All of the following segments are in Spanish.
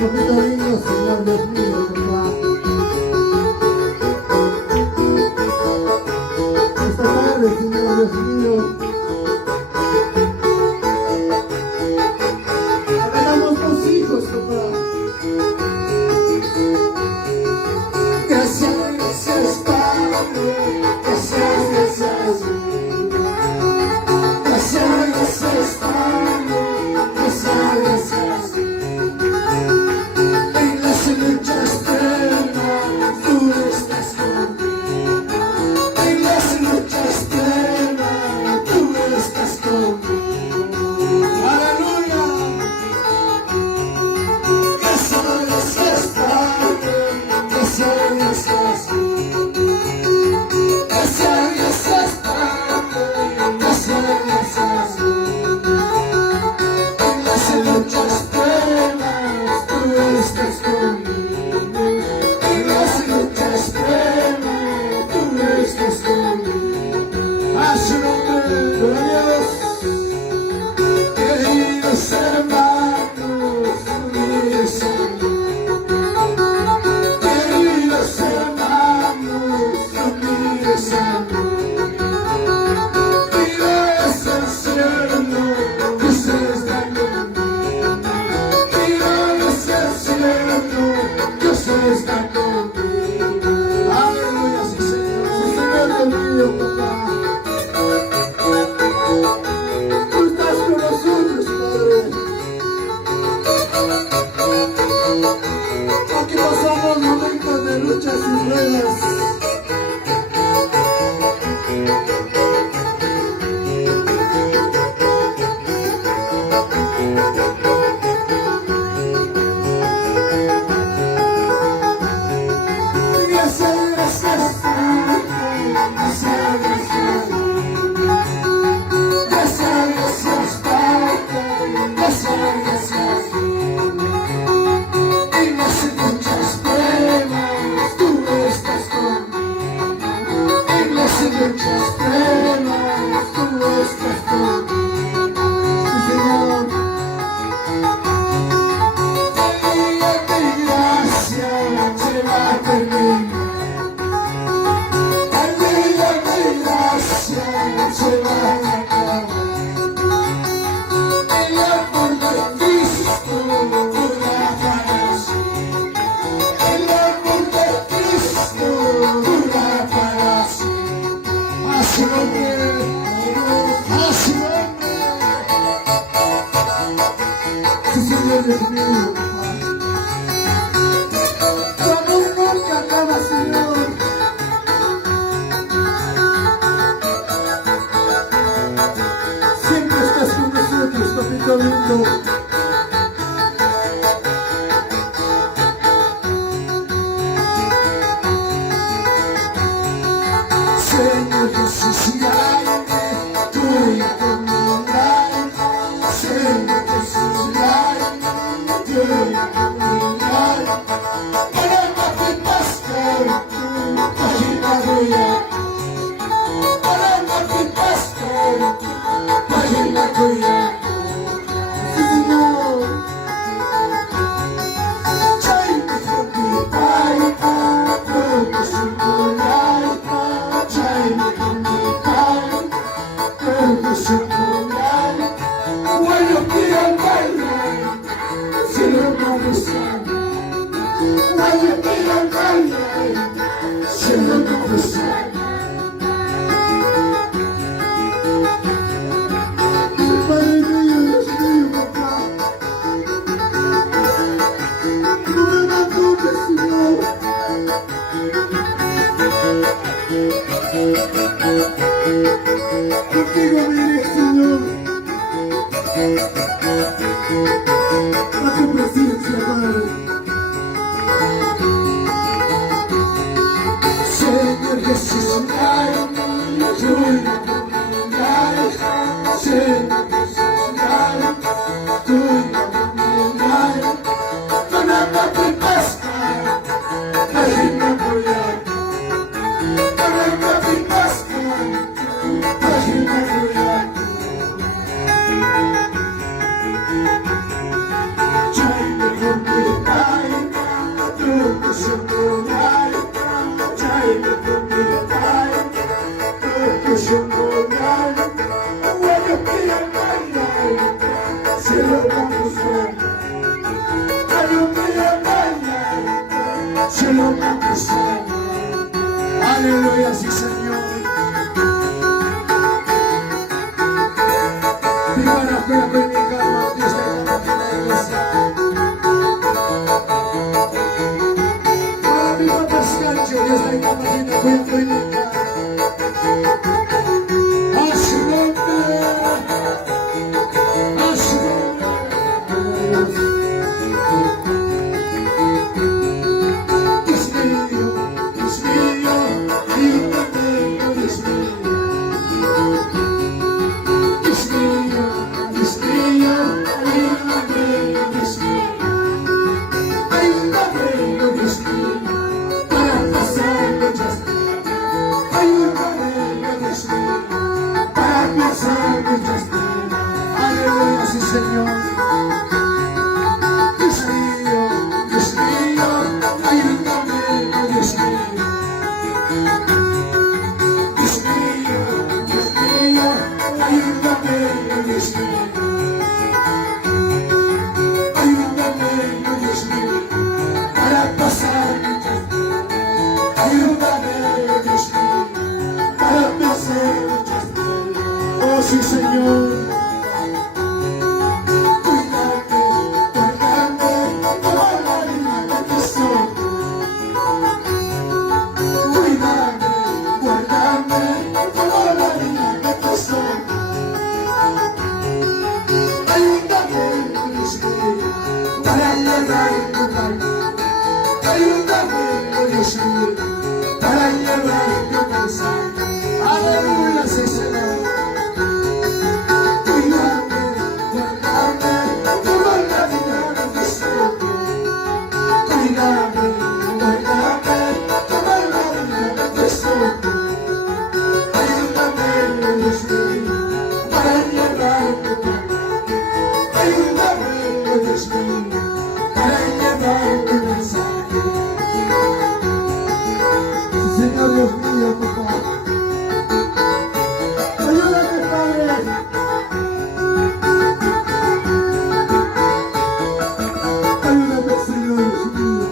poquito lindo, Señor Dios mío, papá. Esta tarde, Señor Dios mío, hagamos los hijos, papá. Gracias, gracias, Padre. Gracias, gracias. Gracias, gracias, Padre. Gracias, gracias. En las luchas plenas, tú estás conmigo. En las luchas plenas, tú estás conmigo. Aleluya. Gracias, gracias, Padre. Gracias, gracias. Gracias, gracias, Padre. Gracias, gracias. En las luchas plenas, tú estás conmigo. En las luchas plenas, tú estás conmigo. A su nombre, gloria a Dios. Queridos hermanos, unidos a mí. Queridos hermanos, unidos a mí. Vives el cielo, Dios está conmigo. Vives el cielo, Dios está conmigo. Aleluya, sí, Señor. Sí, Señor, Dios mío, papá. Tú estás con nosotros, Padre. Aquí pasamos momentos de luchas y pruebas. Gracias, gracias, Padre. Gracias, gracias. Gracias, gracias, Padre. Gracias, gracias. En las luchas pruebas, tú estás conmigo. En las luchas pruebas, tú estás conmigo. Sí, Señor. Mi gracia se va a terminar. El día de gracia se va a acabar. El amor de Cristo dura para siempre. El amor de Cristo dura para siempre. A su nombre, a su nombre. Sí, Señor Dios mío, papá. Tu amor nunca acaba, Señor. Siempre estás con nosotros, papito lindo. Señor Jesús, guíame, tú y conmigo. Señor Jesús, guíame, tú y conmigo. Para más pastor, página tuya. Para más pastor, página tuya. Sí, Señor. Soy mejor que Paipa, porque soy Paipa. Soy mejor que Paipa, porque soy Paipa. Bueno, quiero bailar, si no me gusta. Bueno, quiero bailar, si no me gusta. Padre mío, Dios mío, papá. No me abandones, Señor. Contigo me iré, Señor. A tu presencia, Padre. Señor Jesús, guíame, tú y conmigo. Señor Jesús, guíame, tú y conmigo. Con amor y pesca, página tuya. Con amor y pesca, página tuya. Hay un día mañana, cielo me sana. Aleluya, sí, Señor. Viva la escuela bíblica, hermano, Dios te llama aquí en la iglesia. Para mi papá Scancho, Dios te llama aquí en la escuela bíblica. A su nombre, a su nombre. Dios mío, Dios mío, ayúdame, Dios mío. Dios mío, Dios mío, ayúdame, Dios mío. Ayúdame, Dios mío, para pasar muchas penas. Ayúdame, Dios mío, para pasar muchas penas. Aleluya, sí, Señor. Dios mío, ayúdame, Dios mío. Dios mío, ayúdame, Dios mío. Ayúdame, Dios mío, para pasar muchas penas. Ayúdame, Dios mío, para pasar muchas penas. Oh, sí, Señor. Cuídame, guárdame, toda la vida de Cristo. Cuídame, guárdame, toda la vida de Cristo. Ayúdame, Dios mío, para llevar tu camino. Ayúdame, Dios mío, para llevar tu mensaje. Aleluya, sí, Señor. Cuídame, guárdame, toda la vida de Cristo. Cuídame, guárdame, toda la vida de Cristo. Ayúdame, Dios mío, para llevar tu camino. Ayúdame, Dios mío, para llevar tu mensaje. Señor Dios mío, por favor. Ayúdame, Padre. Ayúdame, Señor Dios mío,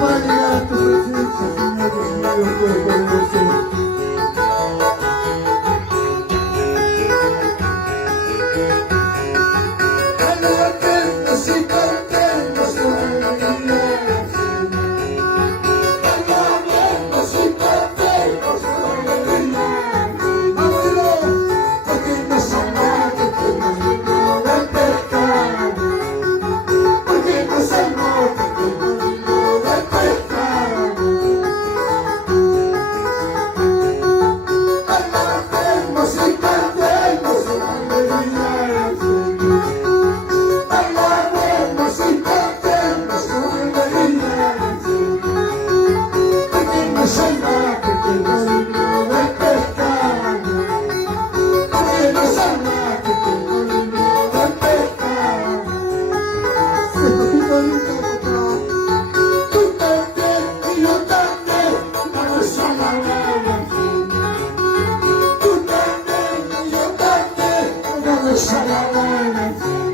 para llegar a tu presencia, Señor Dios mío, Todopoderoso. Ayúdame, si cantemos tu alegría. Ayúdame, si cantemos tu alegría. Abuelo, porque nos amaste, que nos libró del pecado. Porque nos amaste, que nos libró del pecado. Ayúdame, si cantemos tu alegría. Alabemos y cantemos tu alegría, porque nos salvaste, que nos libró del pecado. Porque nos salvaste, que nos libró del pecado. Se topito lindo, papá. Tú también y yo también vamos a alabar al Señor. Tú también y yo también vamos a alabar al Señor.